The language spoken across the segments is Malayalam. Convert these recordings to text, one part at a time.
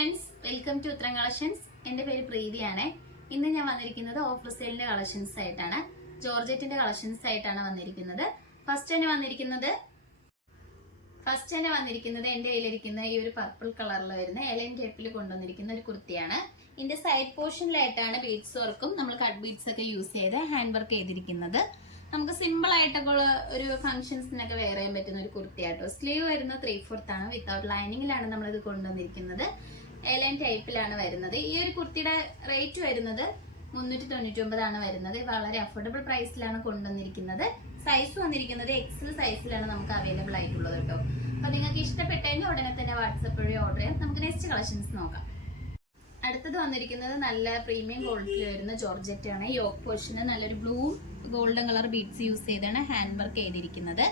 ഫ്രണ്ട്സ്, വെൽക്കം ടു ഉത്തരം കളക്ഷൻസ്. എൻ്റെ പേര് പ്രീതിയാണ്. ഇന്ന് ഞാൻ വന്നിരിക്കുന്നത് ഓഫർ സെയിലിന്റെ കളക്ഷൻസ് ആയിട്ടാണ്. ജോർജറ്റിന്റെ കളക്ഷൻസ് ആയിട്ടാണ് വന്നിരിക്കുന്നത്. ഫസ്റ്റ് തന്നെ വന്നിരിക്കുന്നത് എൻ്റെ കയ്യിലിരിക്കുന്ന ഈ ഒരു പർപ്പിൾ കളറിൽ വരുന്ന എലൈൻ ടൈപ്പിൽ കൊണ്ടുവന്നിരിക്കുന്ന ഒരു കുർത്തിയാണ്. ഇതിന്റെ സൈഡ് പോർഷനിലായിട്ടാണ് ബീഡ്സ് വർക്കും നമ്മൾ കട്ട് ബീഡ്സ് ഒക്കെ യൂസ് ചെയ്ത് ഹാൻഡ് വർക്ക് ചെയ്തിരിക്കുന്നത്. നമുക്ക് സിമ്പിൾ ആയിട്ടൊക്കെ ഒരു ഫംഗ്ഷൻസിനൊക്കെ വെയർ ചെയ്യാൻ പറ്റുന്ന ഒരു കുർത്തിയാട്ടോ. സ്ലീവ് വരുന്ന 3/4 ആണ്. വിത്തൗട്ട് ലൈനിങ്ങിലാണ് നമ്മളിത് കൊണ്ടുവന്നിരിക്കുന്നത്. എലൈൻ ടൈപ്പിലാണ് വരുന്നത്. ഈ ഒരു കുർത്തിയുടെ റേറ്റ് വരുന്നത് 399 ആണ് വരുന്നത്. വളരെ അഫോർഡബിൾ പ്രൈസിലാണ് കൊണ്ടുവന്നിരിക്കുന്നത്. സൈസ് വന്നിരിക്കുന്നത് എക്സൽ സൈസിലാണ് നമുക്ക് അവൈലബിൾ ആയിട്ടുള്ളത് കേട്ടോ. അപ്പൊ നിങ്ങൾക്ക് ഇഷ്ടപ്പെട്ടതിന് ഉടനെ തന്നെ വാട്സപ്പ് വഴി ഓർഡർ ചെയ്യാം. നമുക്ക് നെക്സ്റ്റ് കളക്ഷൻസ് നോക്കാം. അടുത്തത് വന്നിരിക്കുന്നത് നല്ല പ്രീമിയം ക്വാളിറ്റിയിൽ വരുന്ന ജോർജറ്റ് ആണ്. യോക്ക് പോർഷന് നല്ലൊരു blue golden colour beads use ചെയ്താണ് ഹാൻഡ് വർക്ക് ചെയ്തിരിക്കുന്നത്.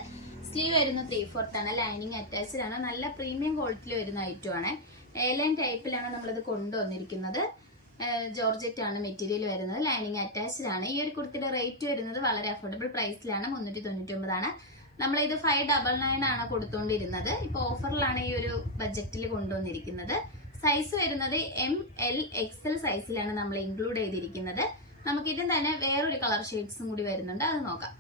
സ്ലീവ് വരുന്ന 3/4 ആണ്. ലൈനിങ് അറ്റാച്ച്ഡ് ആണ്. നല്ല പ്രീമിയം ക്വാളിറ്റിയിൽ വരുന്ന ഐറ്റം ആണ്. എയർലൈൻ ടൈപ്പിലാണ് നമ്മളിത് കൊണ്ടുവന്നിരിക്കുന്നത്. ജോർജറ്റ് ആണ് മെറ്റീരിയൽ വരുന്നത്. ലൈനിങ് അറ്റാച്ച്ഡ് ആണ്. ഈ ഒരു കുർത്തിയുടെ റേറ്റ് വരുന്നത് വളരെ അഫോർഡബിൾ പ്രൈസിലാണ്. 399 ആണ്. നമ്മളിത് 599 ആണ് കൊടുത്തുകൊണ്ടിരുന്നത്. ഇപ്പൊ ഓഫറിലാണ് ഈ ഒരു ബഡ്ജറ്റിൽ കൊണ്ടുവന്നിരിക്കുന്നത്. സൈസ് വരുന്നത് ML-XL സൈസിലാണ് നമ്മൾ ഇൻക്ലൂഡ് ചെയ്തിരിക്കുന്നത്. നമുക്ക് ഇതിന് തന്നെ വേറൊരു കളർ ഷെയ്ഡ്സും കൂടി വരുന്നുണ്ട്, അത് നോക്കാം.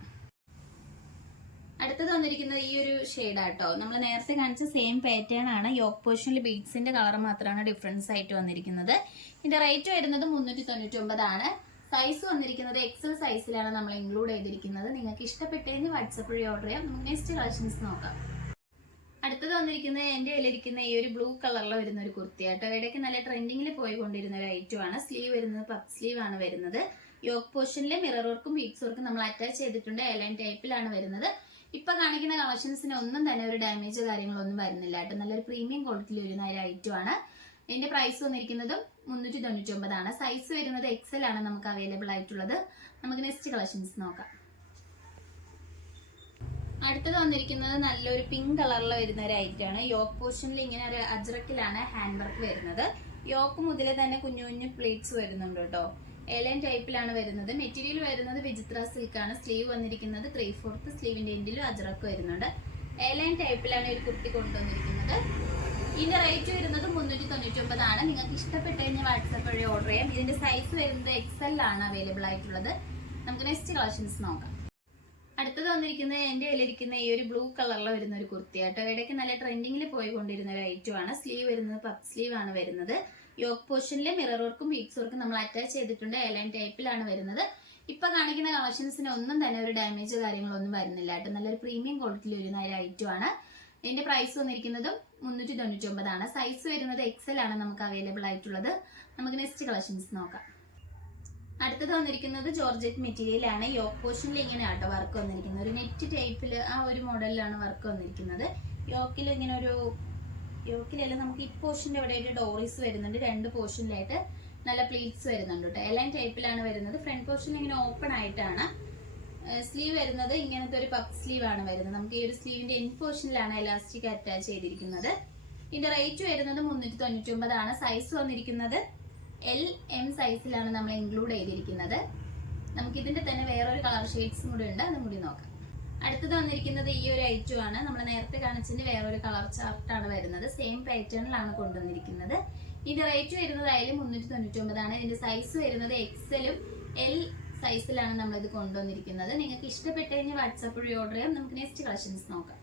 അടുത്തത് വന്നിരിക്കുന്നത് ഈ ഒരു ഷെയ്ഡാട്ടോ. നമ്മൾ നേരത്തെ കാണിച്ച സെയിം പാറ്റേൺ ആണ്. യോക്ക് പോർഷനിൽ ബീഡ്സിന്റെ കളർ മാത്രമാണ് ഡിഫറൻസ് ആയിട്ട് വന്നിരിക്കുന്നത്. ഇതിന്റെ റേറ്റ് വരുന്നത് 399 ആണ്. സൈസ് വന്നിരിക്കുന്നത് XL സൈസിലാണ് നമ്മൾ ഇൻക്ലൂഡ് ചെയ്തിരിക്കുന്നത്. നിങ്ങൾക്ക് ഇഷ്ടപ്പെട്ടതിന് വാട്സപ്പ് വഴി ഓർഡർ ചെയ്യാം. നമുക്ക് നെക്സ്റ്റ് കളക്ഷൻസ് നോക്കാം. അടുത്തത് വന്നിരിക്കുന്നത് എൻ്റെ കയ്യിലിരിക്കുന്ന ഈ ഒരു ബ്ലൂ കളറിൽ വരുന്ന ഒരു കുർത്തിയാട്ടോ. ഇടയ്ക്ക് നല്ല ട്രെൻഡിങ്ങിൽ പോയിക്കൊണ്ടിരുന്ന ഒരു ഐറ്റം ആണ്. സ്ലീവ് വരുന്നത് പഫ് സ്ലീവ് ആണ് വരുന്നത്. യോക്ക് പോർഷനിലെ മിറർ വർക്കും ബീഡ്സ് വർക്കും നമ്മൾ അറ്റാച്ച് ചെയ്തിട്ടുണ്ട്. എലൈൻ ടൈപ്പിലാണ് വരുന്നത്. ഇപ്പൊ കാണിക്കുന്ന കളക്ഷൻസിന് ഒന്നും തന്നെ ഒരു ഡാമേജ് കാര്യങ്ങളൊന്നും വരുന്നില്ല കേട്ടോ. നല്ലൊരു പ്രീമിയം ക്വാളിറ്റിയിൽ വരുന്ന ഒരു ഐറ്റം ആണ്. ഇതിന്റെ പ്രൈസ് വന്നിരിക്കുന്നതും 399 ആണ്. സൈസ് വരുന്നത് XL ആണ് നമുക്ക് അവൈലബിൾ ആയിട്ടുള്ളത്. നമുക്ക് നെക്സ്റ്റ് കളക്ഷൻസ് നോക്കാം. അടുത്തത് വന്നിരിക്കുന്നത് നല്ലൊരു പിങ്ക് കളറിൽ വരുന്ന ഒരു ഐറ്റം ആണ്. യോക്ക് പോർഷനിൽ ഇങ്ങനെ ഒരു അജ്രക്കിലാണ് ഹാൻഡ് വർക്ക് വരുന്നത്. യോക്ക് മുതലേ തന്നെ കുഞ്ഞു കുഞ്ഞു പ്ലേറ്റ്സ് വരുന്നുണ്ട് കേട്ടോ. എലൈൻ ടൈപ്പിലാണ് വരുന്നത്. മെറ്റീരിയൽ വരുന്നത് വിചിത്ര സിൽക്ക് ആണ്. സ്ലീവ് വന്നിരിക്കുന്നത് 3/4. സ്ലീവിന്റെ എൻഡിലും അജ്രക്ക് വരുന്നുണ്ട്. എലൈൻ ടൈപ്പിലാണ് ഒരു കുർത്തി കൊണ്ടുവന്നിരിക്കുന്നത്. ഇതിന്റെ റേറ്റ് വരുന്നത് 399 ആണ്. നിങ്ങൾക്ക് ഇഷ്ടപ്പെട്ട് കഴിഞ്ഞാൽ വാട്സാപ്പ് വഴി ഓർഡർ ചെയ്യാം. ഇതിന്റെ സൈസ് വരുന്നത് XL ആണ് അവൈലബിൾ ആയിട്ടുള്ളത്. നമുക്ക് നെക്സ്റ്റ് കളക്ഷൻസ് നോക്കാം. അടുത്തത് വന്നിരിക്കുന്നത് എൻ്റെ കയ്യിലിരിക്കുന്ന ഈ ഒരു ബ്ലൂ കളറിൽ വരുന്ന ഒരു കുർത്തിയാട്ടോ. ഇടയ്ക്ക് നല്ല ട്രെൻഡിങ്ങിൽ പോയിക്കൊണ്ടിരുന്ന ഒരു ഐറ്റം ആണ്. സ്ലീവ് വരുന്നത് പഫ് സ്ലീവ് ആണ് വരുന്നത്. യോക്ക് പോർഷനിലെ മിറർ വർക്കും ബീഡ്സ് വർക്കും നമ്മൾ അറ്റാച്ച് ചെയ്തിട്ടുണ്ട്. എലൈൻ ടൈപ്പിലാണ് വരുന്നത്. ഇപ്പൊ കാണിക്കുന്ന കളക്ഷൻസിന് ഒന്നും തന്നെ ഒരു ഡാമേജ് കാര്യങ്ങളൊന്നും വരുന്നില്ല കേട്ടോ. നല്ലൊരു പ്രീമിയം ക്വാളിറ്റിയിൽ വരുന്ന ഒരു ഐറ്റം ആണ്. ഇതിന്റെ പ്രൈസ് വന്നിരിക്കുന്നതും 399 ആണ്. സൈസ് വരുന്നത് XL ആണ് നമുക്ക് അവൈലബിൾ ആയിട്ടുള്ളത്. നമുക്ക് നെക്സ്റ്റ് കളക്ഷൻസ് നോക്കാം. അടുത്തത് വന്നിരിക്കുന്നത് ജോർജറ്റ് മെറ്റീരിയൽ ആണ്. യോക്ക് പോർഷനിൽ ഇങ്ങനെ ആട്ടോ വർക്ക് വന്നിരിക്കുന്നത്. ഒരു നെറ്റ് ടൈപ്പിൽ ആ ഒരു മോഡലിലാണ് വർക്ക് വന്നിരിക്കുന്നത്. യോക്കിൽ ഇങ്ങനെ ഒരു യോക്കിലല്ല, നമുക്ക് ഈ പോർഷന്റെ ഇവിടെ ആയിട്ട് ഡോറീസ് വരുന്നുണ്ട്. 2 പോർഷനിലായിട്ട് നല്ല പ്ലീറ്റ്സ് വരുന്നുണ്ട് കേട്ടോ. എലൈൻ ടൈപ്പിലാണ് വരുന്നത്. ഫ്രണ്ട് പോർഷൻ ഇങ്ങനെ ഓപ്പൺ ആയിട്ടാണ്. സ്ലീവ് വരുന്നത് ഇങ്ങനത്തെ ഒരു പഫ് സ്ലീവ് ആണ് വരുന്നത്. നമുക്ക് ഈ ഒരു സ്ലീവിന്റെ എൻഡ് പോർഷനിലാണ് എലാസ്റ്റിക് അറ്റാച്ച് ചെയ്തിരിക്കുന്നത്. ഇതിന്റെ റേറ്റ് വരുന്നത് 399 ആണ്. സൈസ് വന്നിരിക്കുന്നത് LM സൈസിലാണ് നമ്മൾ ഇൻക്ലൂഡ് ചെയ്തിരിക്കുന്നത്. നമുക്ക് ഇതിന്റെ തന്നെ വേറൊരു കളർ ഷെയ്ഡ്സും കൂടി ഉണ്ട്, അതും കൂടി നോക്കാം. അടുത്തത് വന്നിരിക്കുന്നത് ഈ ഒരു ഐറ്റം ആണ്. നമ്മൾ നേരത്തെ കാണിച്ചതിന്റെ വേറൊരു കളർ ചാർട്ടാണ് വരുന്നത്. സെയിം പാറ്റേണിലാണ് കൊണ്ടുവന്നിരിക്കുന്നത്. ഇതിന്റെ റേറ്റ് വരുന്നത് 399 ആണ്. ഇതിന്റെ സൈസ് വരുന്നത് XL-ഉം L സൈസിലാണ് നമ്മളിത് കൊണ്ടുവന്നിരിക്കുന്നത്. നിങ്ങൾക്ക് ഇഷ്ടപ്പെട്ട് കഴിഞ്ഞാൽ വാട്സാപ്പ് വഴി ഓർഡർ ചെയ്യാം. നമുക്ക് നെക്സ്റ്റ് കളക്ഷൻസ് നോക്കാം.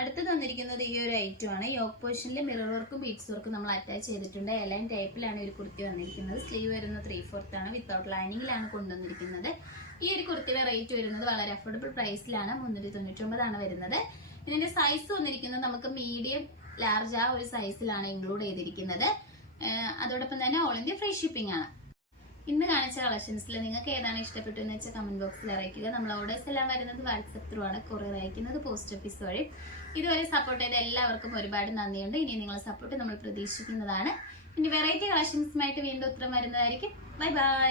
അടുത്തത് വന്നിരിക്കുന്നത് ഈ ഒരു ഐറ്റം ആണ്. യോക്ക് പോർഷനിൽ മിറർ വർക്കും ബീഡ്സ് വർക്കും നമ്മൾ അറ്റാച്ച് ചെയ്തിട്ടുണ്ട്. എലൈൻ ടൈപ്പിലാണ് ഒരു കുർത്തി വന്നിരിക്കുന്നത്. സ്ലീവ് വരുന്നത് 3/4 ആണ്. വിത്തൗട്ട് ലൈനിങ്ങിലാണ് കൊണ്ടുവന്നിരിക്കുന്നത്. ഈ ഒരു കുർത്തിയുടെ റേറ്റ് വരുന്നത് വളരെ അഫോർഡബിൾ പ്രൈസിലാണ്. 399 ആണ് വരുന്നത്. ഇതിന്റെ സൈസ് വന്നിരിക്കുന്നത് നമുക്ക് മീഡിയം ലാർജ് ആ ഒരു സൈസിലാണ് ഇൻക്ലൂഡ് ചെയ്തിരിക്കുന്നത്. അതോടൊപ്പം തന്നെ ഓൾ ഇന്ത്യ ഫ്രീ ഷിപ്പിംഗ് ആണ്. ഇന്ന് കാണിച്ച കളക്ഷൻസിൽ നിങ്ങൾക്ക് ഏതാണ് ഇഷ്ടപ്പെട്ടു എന്ന് വെച്ചാൽ കമന്റ് ബോക്സിൽ അറിയിക്കുക. നമ്മൾ ഓർഡേഴ്സ് എല്ലാം വരുന്നത് വാട്സപ്പ് ത്രൂ ആണ്. കൊറിയർ അയക്കുന്നത് പോസ്റ്റ് ഓഫീസ് വഴി. ഇതുവരെ സപ്പോർട്ട് ചെയ്ത എല്ലാവർക്കും ഒരുപാട് നന്ദിയുണ്ട്. ഇനി നിങ്ങളെ സപ്പോർട്ട് നമ്മൾ പ്രതീക്ഷിക്കുന്നതാണ്. ഇനി വെറൈറ്റി കളക്ഷൻസുമായിട്ട് വീണ്ടും ഉത്തരം വരുന്നതായിരിക്കും. Bye bye.